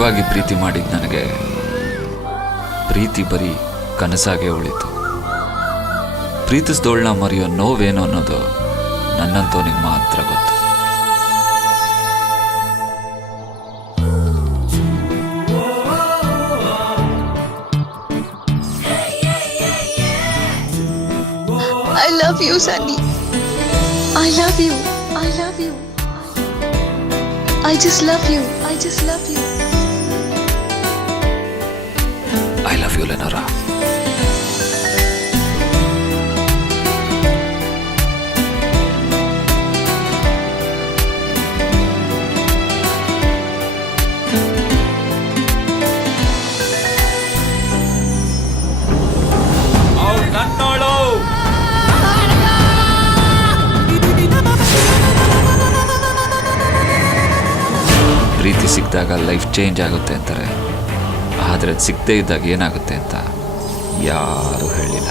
ನಿಜವಾಗಿ ಪ್ರೀತಿ ಮಾಡಿದ ನನಗೆ ಪ್ರೀತಿ ಬರೀ ಕನಸಾಗೆ ಉಳಿತು. ಪ್ರೀತಿಸ್ದೋಳನ್ನ ಮರೆಯೋ ನೋವೇನು ಅನ್ನೋದು ನನ್ನಂತವನಿಗೆ ಮಾತ್ರ ಗೊತ್ತು. I love you, Sunny. I love you. I love you. I just love you. I just love you. I love you, Lenora. ಪ್ರೀತಿ ಸಿಕ್ಕಿದಾಗ ಲೈಫ್ ಚೇಂಜ್ ಆಗುತ್ತೆ ಅಂತಾರೆ, ಆದರೆ ಅದು ಸಿಗದೇ ಇದ್ದಾಗ ಏನಾಗುತ್ತೆ ಅಂತ ಯಾರೂ ಹೇಳಿಲ್ಲ.